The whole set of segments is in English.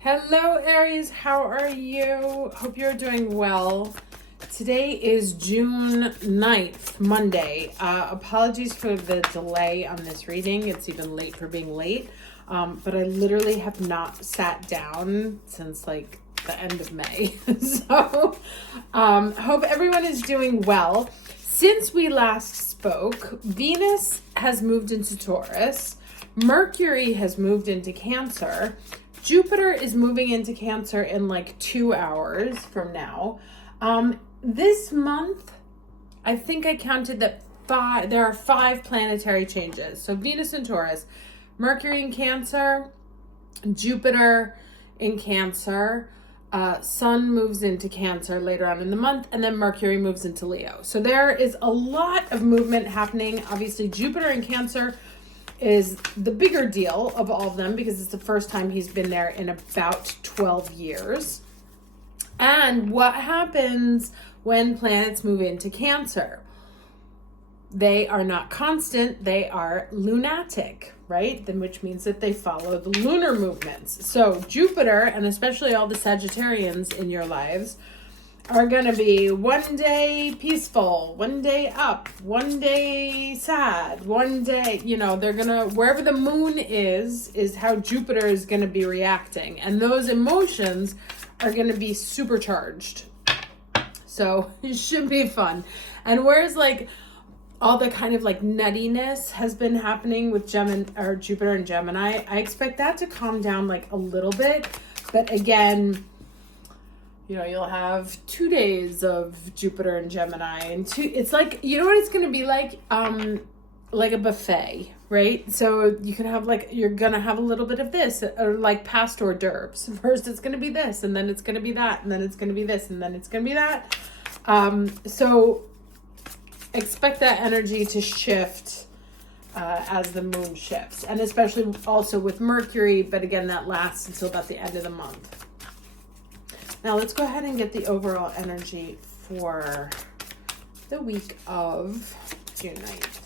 Hello, Aries. How are you? Hope you're doing well. Today is June 9th, Monday. Apologies for the delay on this reading. It's even late for being late. But I literally have not sat down since like the end of May. So hope everyone is doing well. Since we last spoke, Venus has moved into Taurus. Mercury has moved into Cancer. Jupiter is moving into Cancer in like 2 hours from now. This month, I think I counted that there are 5 planetary changes. So Venus in Taurus, Mercury in Cancer, Jupiter in Cancer, Sun moves into Cancer later on in the month, and then Mercury moves into Leo. So there is a lot of movement happening. Obviously, Jupiter in Cancer is the bigger deal of all of them because it's the first time he's been there in about 12 years. And what happens when planets move into Cancer? They are not constant, they are lunatic, right? Then which means that they follow the lunar movements. So Jupiter, and especially all the Sagittarians in your lives, are going to be one day peaceful, one day up, one day sad, one day, they're going to, wherever the moon is how Jupiter is going to be reacting. And those emotions are going to be supercharged. So it should be fun. And whereas like all the kind of like nuttiness has been happening with Jupiter and Gemini, I expect that to calm down like a little bit. But again, you'll have 2 days of Jupiter and Gemini, and it's like, what it's going to be like a buffet, right? So you can have you're going to have a little bit of this, or like past hors d'oeuvres. First it's going to be this, and then it's going to be that, and then it's going to be this, and then it's going to be that. So expect that energy to shift as the moon shifts, and especially also with Mercury, but again, that lasts until about the end of the month. Now let's go ahead and get the overall energy for the week of June 9th.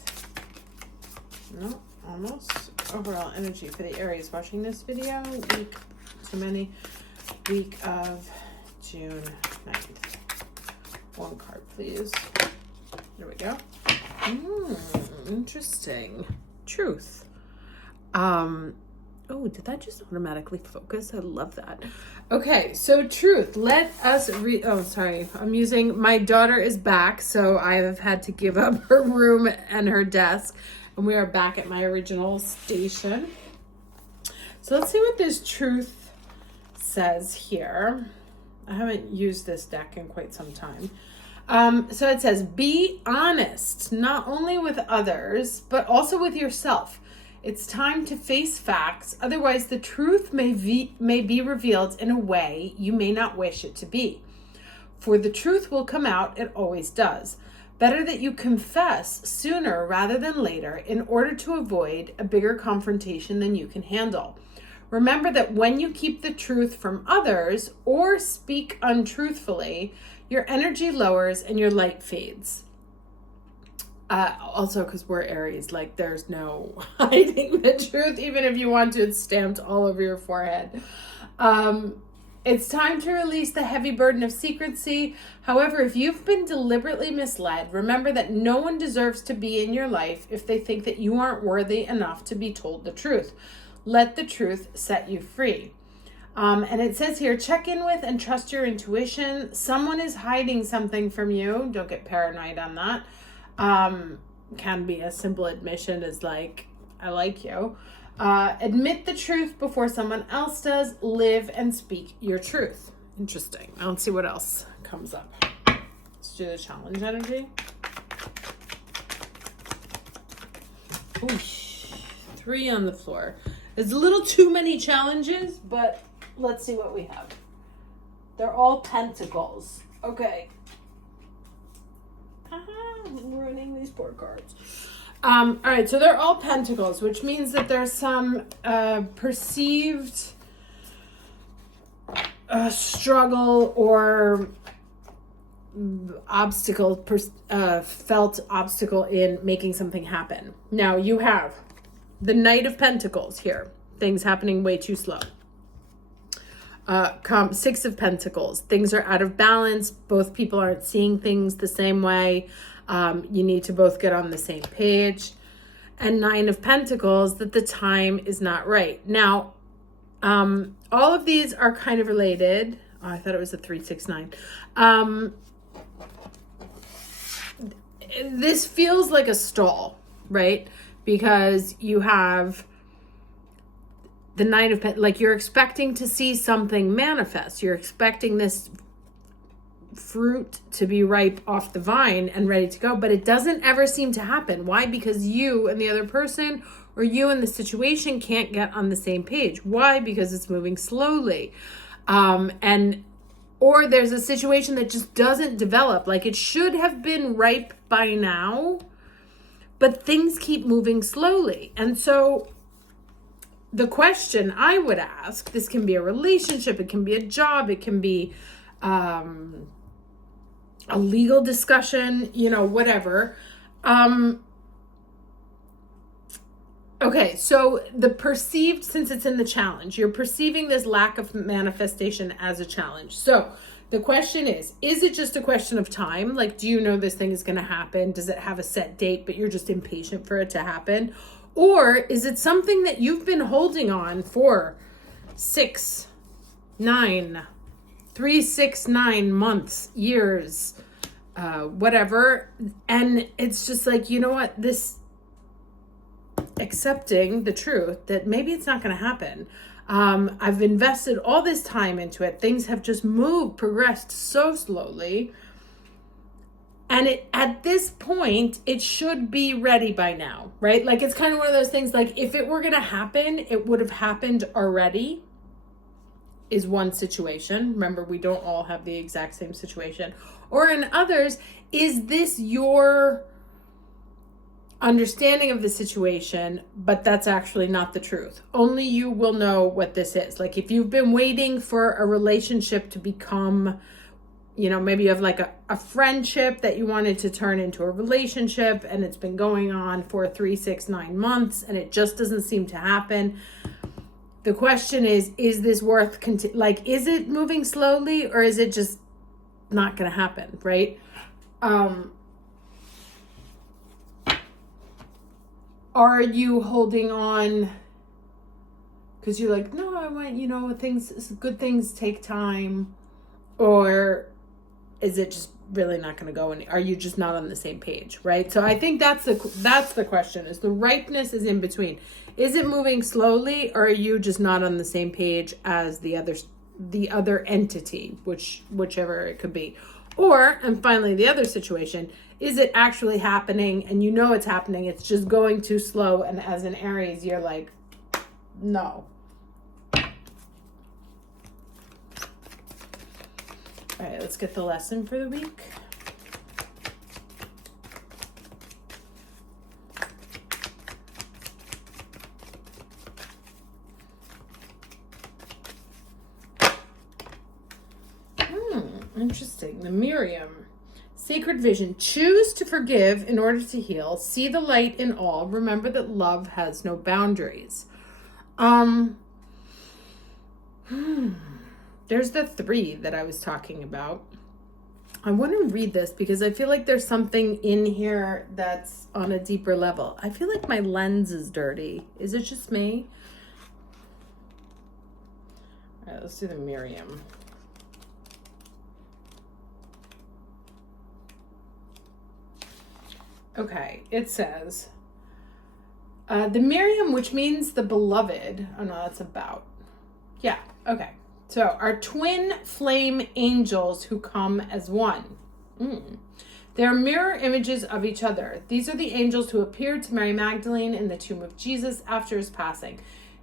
No, almost. Overall energy for the Aries watching this video. Week of June 9th. One card, please. There we go. Interesting. Truth. Oh, did that just automatically focus? I love that. Okay, so truth. Let us read. Oh, sorry. My daughter is back, so I have had to give up her room and her desk, and we are back at my original station. So let's see what this truth says here. I haven't used this deck in quite some time. So it says, be honest, not only with others, but also with yourself. It's time to face facts, otherwise the truth may be revealed in a way you may not wish it to be. For the truth will come out, it always does. Better that you confess sooner rather than later in order to avoid a bigger confrontation than you can handle. Remember that when you keep the truth from others or speak untruthfully, your energy lowers and your light fades. Also, because we're Aries, there's no hiding the truth. Even if you want to, it's stamped all over your forehead. It's time to release the heavy burden of secrecy. However, if you've been deliberately misled, remember that no one deserves to be in your life if they think that you aren't worthy enough to be told the truth. Let the truth set you free. And it says here, check in with and trust your intuition. Someone is hiding something from you. Don't get paranoid on that. Can be a simple admission as I like you. Admit the truth before someone else does. Live and speak your truth. Interesting. Now let's see what else comes up. Let's do the challenge energy. Ooh, 3 on the floor. There's a little too many challenges, but let's see what we have. They're all pentacles. Okay. I'm ruining these poor cards. All right, so they're all pentacles, which means that there's some perceived struggle or felt obstacle in making something happen. Now you have the Knight of Pentacles here. Things happening way too slow. Six of Pentacles. Things are out of balance. Both people aren't seeing things the same way. You need to both get on the same page. And Nine of Pentacles, that the time is not right. Now, all of these are kind of related. Oh, I thought it was a 369. This feels like a stall, right? Because you have the Nine of Pentacles, like you're expecting to see something manifest. You're expecting this fruit to be ripe off the vine and ready to go, but it doesn't ever seem to happen. Why? Because you and the other person, or you and the situation, can't get on the same page. Why? Because it's moving slowly. Or there's a situation that just doesn't develop. Like it should have been ripe by now, but things keep moving slowly. And so the question I would ask, this can be a relationship, it can be a job, it can be a legal discussion, whatever. Okay, so since it's in the challenge, you're perceiving this lack of manifestation as a challenge. So the question is it just a question of time? Like, do you know this thing is going to happen? Does it have a set date, but you're just impatient for it to happen? Or is it something that you've been holding on for 3, 6, 9 months, years, whatever. And it's just like, you know what, accepting the truth that maybe it's not going to happen. I've invested all this time into it. Things have just progressed so slowly. And at this point, it should be ready by now, right? Like, it's kind of one of those things, like, if it were going to happen, it would have happened already, is one situation. Remember, we don't all have the exact same situation. Or in others, is this your understanding of the situation, but that's actually not the truth? Only you will know what this is. Like, if you've been waiting for a relationship to become, maybe you have like a friendship that you wanted to turn into a relationship, and it's been going on for 3, 6, 9 months, and it just doesn't seem to happen. The question is this worth, is it moving slowly, or is it just not going to happen, right? Are you holding on because you're like, no, I want, good things take time? Or is it just really not going to go are you just not on the same page, right? So I think that's the question, is the ripeness is in between. Is it moving slowly, or are you just not on the same page as the other entity, whichever it could be? Or, and finally, the other situation, is it actually happening and it's happening, it's just going too slow, and as an Aries, you're like, no. All right, let's get the lesson for the week. Interesting. The Miriam. Sacred vision. Choose to forgive in order to heal. See the light in all. Remember that love has no boundaries. There's the 3 that I was talking about. I want to read this because I feel like there's something in here that's on a deeper level. I feel like my lens is dirty. Is it just me? All right, let's do the Miriam. Okay, it says, the Miriam, which means the beloved. Oh no, that's about. Yeah, okay. So, are twin flame angels who come as one. They are mirror images of each other. These are the angels who appeared to Mary Magdalene in the tomb of Jesus after his passing.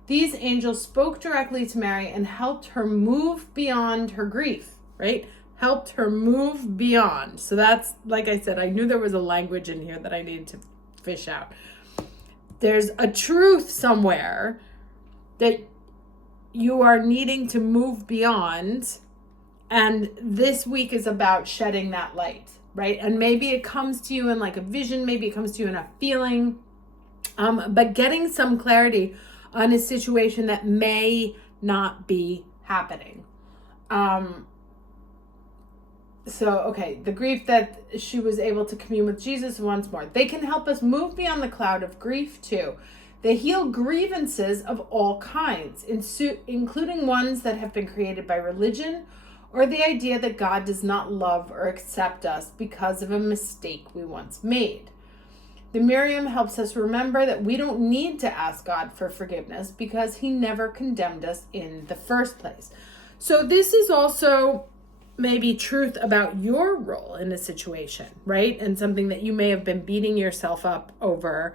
These angels spoke directly to Mary and helped her move beyond her grief, right? Helped her move beyond. So that's, like I said, I knew there was a language in here that I needed to fish out. There's a truth somewhere that you are needing to move beyond. And this week is about shedding that light, right? And maybe it comes to you in like a vision. Maybe it comes to you in a feeling. But getting some clarity on a situation that may not be happening. Okay, the grief that she was able to commune with Jesus once more. They can help us move beyond the cloud of grief too. They heal grievances of all kinds, including ones that have been created by religion or the idea that God does not love or accept us because of a mistake we once made. The Miriam helps us remember that we don't need to ask God for forgiveness because he never condemned us in the first place. So this is also maybe truth about your role in a situation, right? And something that you may have been beating yourself up over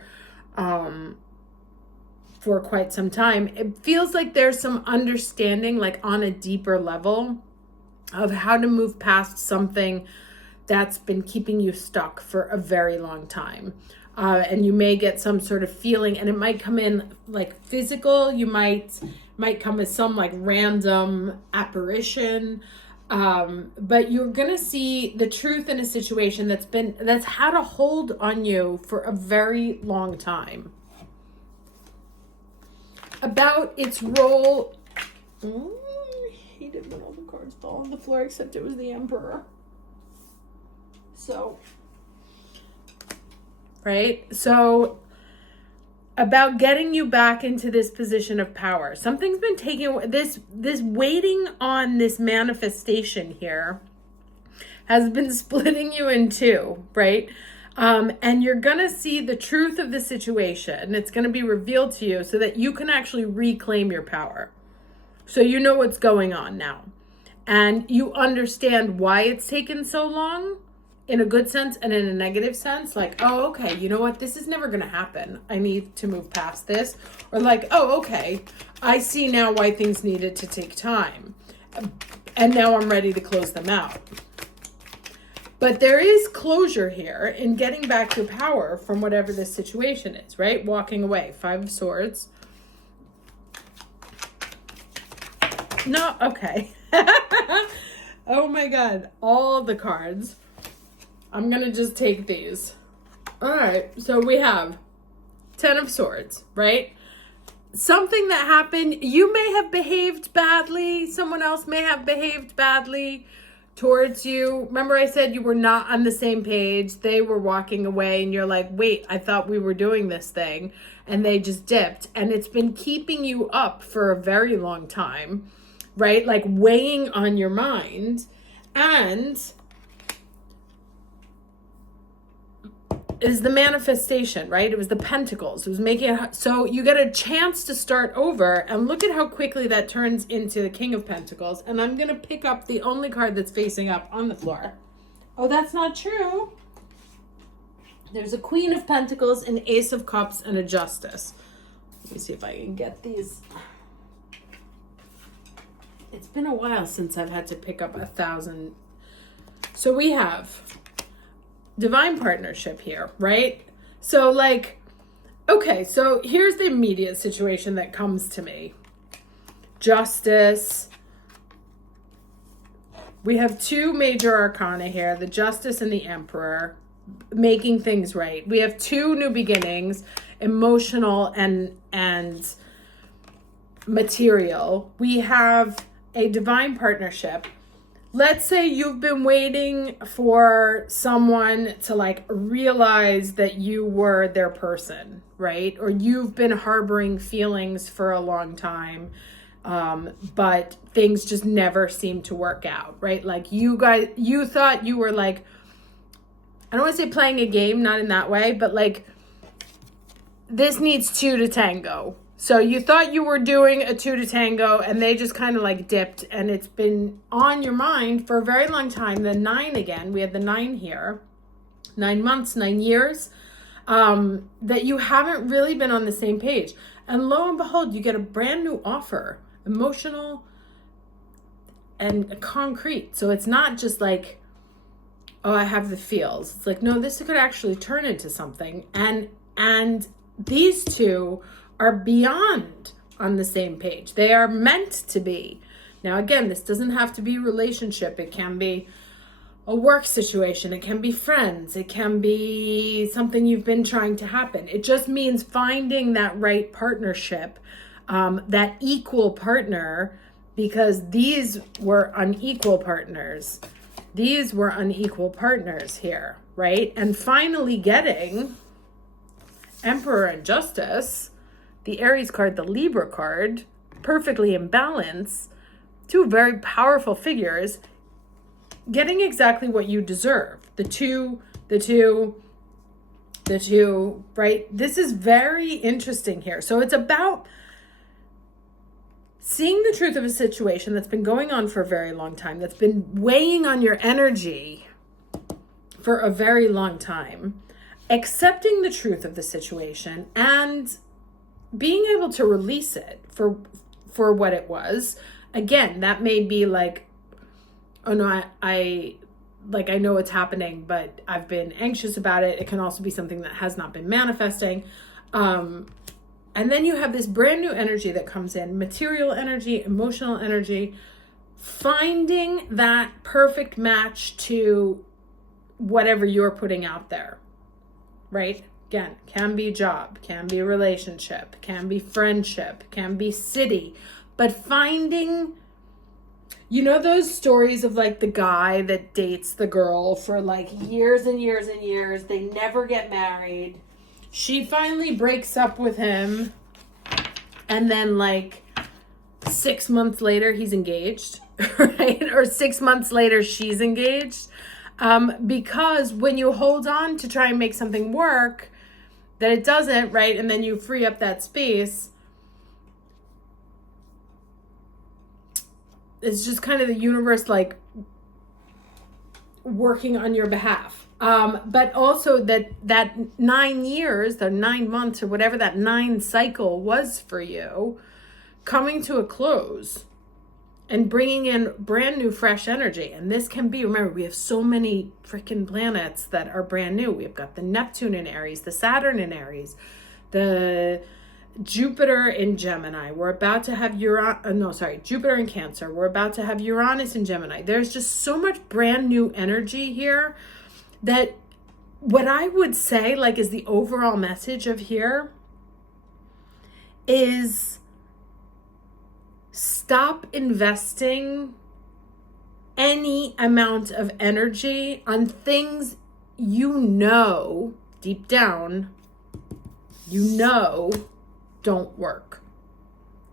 for quite some time. It feels like there's some understanding, like on a deeper level, of how to move past something that's been keeping you stuck for a very long time. And you may get some sort of feeling, and it might come in like physical. You might come as some like random apparition. But you're gonna see the truth in a situation that's had a hold on you for a very long time. About its role. I hated when all the cards fall on the floor, except it was the Emperor. So about getting you back into this position of power. Something's been taking this waiting on this manifestation here has been splitting you in two, right? And you're going to see the truth of the situation. It's going to be revealed to you so that you can actually reclaim your power. So you know what's going on now. And you understand why it's taken so long, in a good sense and in a negative sense. Like, oh, okay, you know what? This is never going to happen. I need to move past this. Or like, oh, okay, I see now why things needed to take time. And now I'm ready to close them out. But there is closure here in getting back your power from whatever this situation is, right? Walking away. 5 of Swords. No, okay. Oh my God. All the cards. I'm going to just take these. All right. So we have 10 of Swords, right? Something that happened. You may have behaved badly. Someone else may have behaved badly towards you. Remember I said you were not on the same page. They were walking away and you're like, wait, I thought we were doing this thing. And they just dipped. And it's been keeping you up for a very long time, right? Like weighing on your mind. And is the manifestation, right? It was the Pentacles. It was making it so you get a chance to start over, and look at how quickly that turns into the King of Pentacles. And I'm going to pick up the only card that's facing up on the floor. Oh, that's not true. There's a Queen of Pentacles, an Ace of Cups, and a Justice. Let me see if I can get these. It's been a while since I've had to pick up 1,000. So we have divine partnership here, right? So like, okay, so here's the immediate situation that comes to me. Justice. We have 2 major arcana here, the Justice and the Emperor, making things right. We have 2 new beginnings, emotional and material. We have a divine partnership. Let's say you've been waiting for someone to like realize that you were their person, right? Or you've been harboring feelings for a long time, but things just never seem to work out, right? Like you thought you were like, I don't want to say playing a game, not in that way, but like this needs 2 to tango. So you thought you were doing a 2 to tango and they just kind of like dipped, and it's been on your mind for a very long time. The 9 again, we have the 9 here, 9 months, 9 years, that you haven't really been on the same page. And lo and behold, you get a brand new offer, emotional and concrete. So it's not just like, oh, I have the feels. It's like, no, this could actually turn into something. And these 2 are beyond on the same page. They are meant to be. Now, again, this doesn't have to be a relationship. It can be a work situation. It can be friends. It can be something you've been trying to happen. It just means finding that right partnership, that equal partner because these were unequal partners. These were unequal partners here, right? And finally getting Emperor and Justice, the Aries card, the Libra card, perfectly in balance, two very powerful figures, getting exactly what you deserve. The two, right? This is very interesting here. So it's about seeing the truth of a situation that's been going on for a very long time, that's been weighing on your energy for a very long time, accepting the truth of the situation and being able to release it for what it was. Again, that may be like, oh no, I know it's happening, but I've been anxious about it. It can also be something that has not been manifesting. And then you have this brand new energy that comes in, material energy, emotional energy, finding that perfect match to whatever you're putting out there, right? Again, can be job, can be relationship, can be friendship, can be city, but finding, you know, those stories of like the guy that dates the girl for like years and years and years, they never get married. She finally breaks up with him, and then like 6 months later, he's engaged, right? Or 6 months later, she's engaged. Because when you hold on to try and make something work, that it doesn't, right? And then you free up that space. It's just kind of the universe like working on your behalf. But also that 9 years, the 9 months or whatever that 9 cycle was for you, coming to a close and bringing in brand new, fresh energy. And this can be, remember, we have so many freaking planets that are brand new. We've got the Neptune in Aries, the Saturn in Aries, the Jupiter in Gemini. We're about to have Jupiter in Cancer. We're about to have Uranus in Gemini. There's just so much brand new energy here that what I would say, like, is the overall message of here is stop investing any amount of energy on things you know deep down, don't work,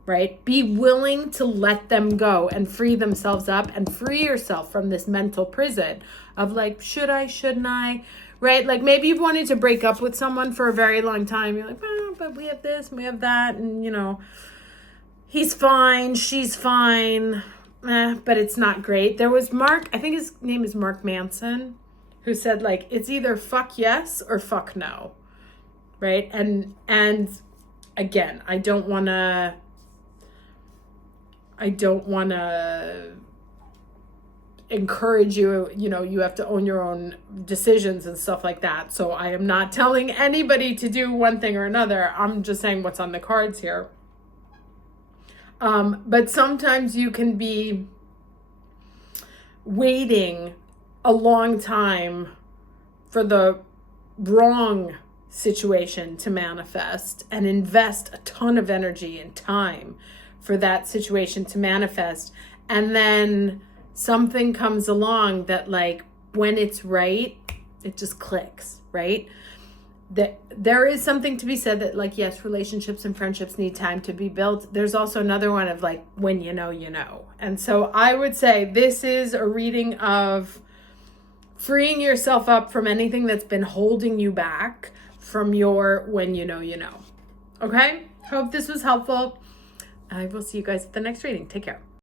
right? Be willing to let them go and free themselves up and free yourself from this mental prison of like, should I, shouldn't I, right? Like maybe you've wanted to break up with someone for a very long time. You're like, oh, but we have this and we have that. And, you know, he's fine, she's fine, but it's not great. There was Mark, I think his name is Mark Manson, who said like, it's either fuck yes or fuck no, right? And again, I don't want to encourage you, you know, you have to own your own decisions and stuff like that. So I am not telling anybody to do one thing or another. I'm just saying what's on the cards here. But sometimes you can be waiting a long time for the wrong situation to manifest and invest a ton of energy and time for that situation to manifest. And then something comes along that like, when it's right, it just clicks, right? That there is something to be said that like, yes, relationships and friendships need time to be built. There's also another one of like, when you know, you know. And so I would say this is a reading of freeing yourself up from anything that's been holding you back from your when you know, you know. Okay? Hope this was helpful. I will see you guys at the next reading. Take care.